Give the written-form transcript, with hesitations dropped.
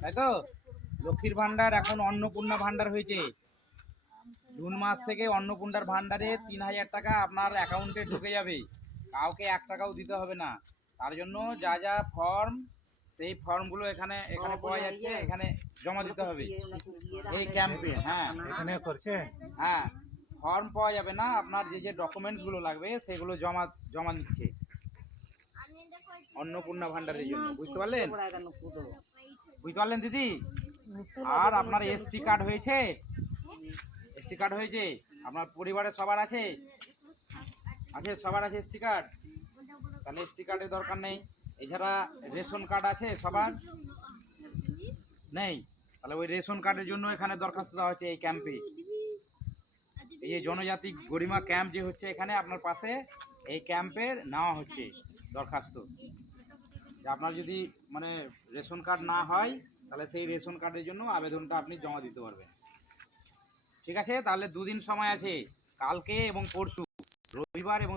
তাই তো? লক্ষ্মীর ভান্ডার এখন অন্নপূর্ণা ভান্ডার হয়েছে। জুন মাস থেকে অন্নপূর্ণার ভান্ডারে 3,000 টাকা আপনার অ্যাকাউন্টে ঢুকে যাবে, কাউকে 1 টাকাও দিতে হবে না। তার জন্য যা যা ফর্ম, সেই ফর্মগুলো এখানে এখানে পাওয়া যাচ্ছে, এখানে জমা দিতে হবে এই ক্যাম্পে। হ্যাঁ এখানে করছে। হ্যাঁ, ফর্ম পাওয়া যাবে না, আপনার যে যে ডকুমেন্টসগুলো লাগবে সেগুলো জমা জমা নিচ্ছে অন্নপূর্ণা ভান্ডারের জন্য। বুঝতে পারলেন? বুঝতে পারলেন দিদি? আর আপনার এসটি কার্ড হয়েছে? এসটি কার্ড হয়েছে? আপনার পরিবারের সবার আছে? আছে, সবার আছে এসটি কার্ড? তাহলে এসটি কার্ডের দরকার নেই। এছাড়া রেশন কার্ড আছে সবার? নেই? তাহলে ওই রেশন কার্ডের জন্য এখানে দরখাস্ত দেওয়া হচ্ছে এই ক্যাম্পে। এই যে জনজাতি গরিমা ক্যাম্প যে হচ্ছে এখানে আপনার পাশে, এই ক্যাম্পের নেওয়া হচ্ছে দরখাস্ত। যে আপনার যদি মানে রেশন কার্ড না হয়, তাহলে সেই রেশন কার্ডের জন্য আবেদনটা আপনি জমা দিতে পারবেন। ঠিক আছে? তাহলে 2 দিন সময় আছে, কালকে এবং পরশু, রবিবার এবং